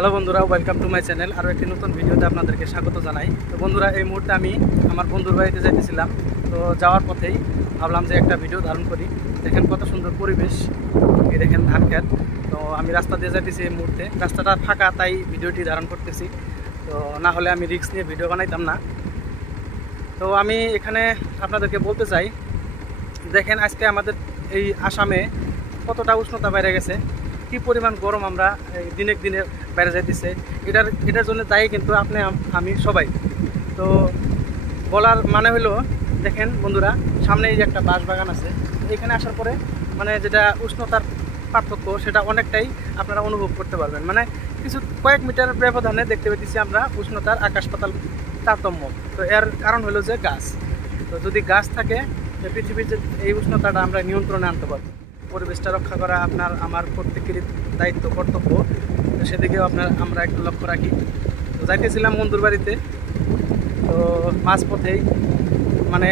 Hello বন্ধুরা, welcome to my channel. আরও একটি নতুন ভিডিওতে আপনাদেরকে স্বাগত জানাই। তো বন্ধুরা, এই মুহূর্তে আমি আমার বন্ধুর বাড়িতে যাইতেছিলাম। তো যাওয়ার পথেই ভাবলাম যে একটা ভিডিও ধারণ করি। দেখেন কত সুন্দর পরিবেশ, এই দেখেন ধান খেত। তো আমি রাস্তা দিয়ে যাইতেছি এই মুহূর্তে, রাস্তাটা ফাঁকা, তাই ভিডিওটি ধারণ করতেছি। তো না হলে আমি রিস্ক নিয়ে ভিডিও বানাইতাম না। তো আমি এখানে আপনাদেরকে বলতে চাই, দেখেন আজকে আমাদের এই আসামে কতটা উষ্ণতা বেড়ে গেছে, কি পরিমাণ গরম আমরা দিনে দিনে বেড়ে যাইতেছে। এটার জন্য দায়ী কিন্তু আপনি আমি সবাই। তো বলার মানে হলো, দেখেন বন্ধুরা, সামনে এই যে একটা বাঁশ বাগান আছে, এখানে আসার পরে মানে যেটা উষ্ণতার পার্থক্য সেটা অনেকটাই আপনারা অনুভব করতে পারবেন। মানে কিছু কয়েক মিটার ব্যবধানে দেখতে পেতেছি আমরা উষ্ণতার আকাশ পাতাল তারতম্য। তো এর কারণ হলো যে গাছ। তো যদি গাছ থাকে, পৃথিবীর যে এই উষ্ণতাটা আমরা নিয়ন্ত্রণে আনতে পারবো। পরিবেশটা রক্ষা করা আপনার আমার প্রত্যেকেরই দায়িত্ব, কর্তব্য। তো সেদিকেও আমরা একটু লক্ষ্য রাখি। তো যাইতেছিলাম বন্ধুর বাড়িতে। তো মাঝপথেই মানে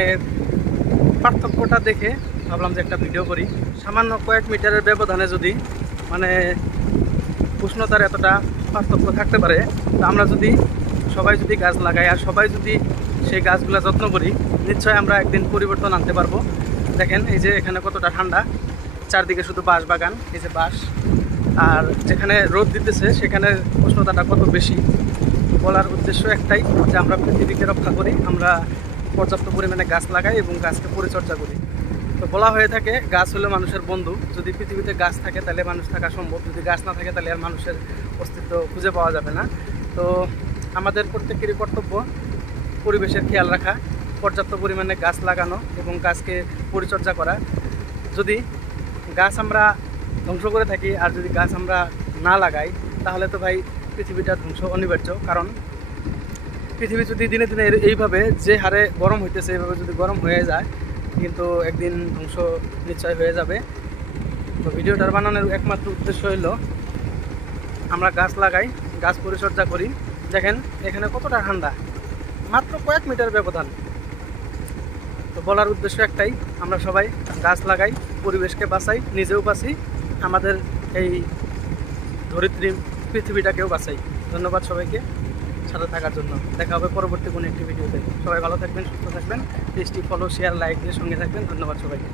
পার্থক্যটা দেখে ভাবলাম যে একটা ভিডিও করি। সামান্য কয়েক মিটারের ব্যবধানে যদি মানে উষ্ণতার এতটা পার্থক্য থাকতে পারে, তো আমরা যদি সবাই গাছ লাগাই আর সবাই যদি সেই গাছগুলো যত্ন করি, নিশ্চয়ই আমরা একদিন পরিবর্তন আনতে পারবো। দেখেন এই যে এখানে কতটা ঠান্ডা, চারদিকে শুধু বাঁশ বাগান, এই যে বাঁশ, আর যেখানে রোদ দিতেছে সেখানে উষ্ণতাটা কত বেশি। বলার উদ্দেশ্য একটাই, যে আমরা পৃথিবীকে রক্ষা করি, আমরা পর্যাপ্ত পরিমাণে গাছ লাগাই এবং গাছকে পরিচর্যা করি। তো বলা হয়ে থাকে গাছ হলো মানুষের বন্ধু। যদি পৃথিবীতে গাছ থাকে তাহলে মানুষ থাকা সম্ভব, যদি গাছ না থাকে তাহলে আর মানুষের অস্তিত্ব খুঁজে পাওয়া যাবে না। তো আমাদের প্রত্যেকেরই কর্তব্য পরিবেশের খেয়াল রাখা, পর্যাপ্ত পরিমাণে গাছ লাগানো এবং গাছকে পরিচর্যা করা। যদি গাছ আমরা ধ্বংস করে থাকি আর যদি গাছ আমরা না লাগাই, তাহলে তো ভাই পৃথিবীটা ধ্বংস অনিবার্য। কারণ পৃথিবী যদি দিনে দিনে এইভাবে যে হারে গরম হইতেছে, এইভাবে যদি গরম হয়ে যায়, কিন্তু একদিন ধ্বংস নিশ্চয় হয়ে যাবে। তো ভিডিওটার বানানোর একমাত্র উদ্দেশ্য হলো আমরা গাছ লাগাই, গাছ পরিচর্যা করি। দেখেন এখানে কতটা ঠান্ডা, মাত্র কয়েক মিটার ব্যবধান। তো বলার উদ্দেশ্য একটাই, আমরা সবাই গাছ লাগাই, পরিবেশকে বাঁচাই, নিজেও বাঁচি, আমাদের এই ধরিত্রী পৃথিবীটাকেও বাঁচাই। ধন্যবাদ সবাইকে সাথে থাকার জন্য। দেখা হবে পরবর্তী কোনো একটি ভিডিওতে। সবাই ভালো থাকবেন, সুস্থ থাকবেন। পেজটি ফলো, শেয়ার, লাইক দিয়ে সঙ্গে থাকবেন। ধন্যবাদ সবাইকে।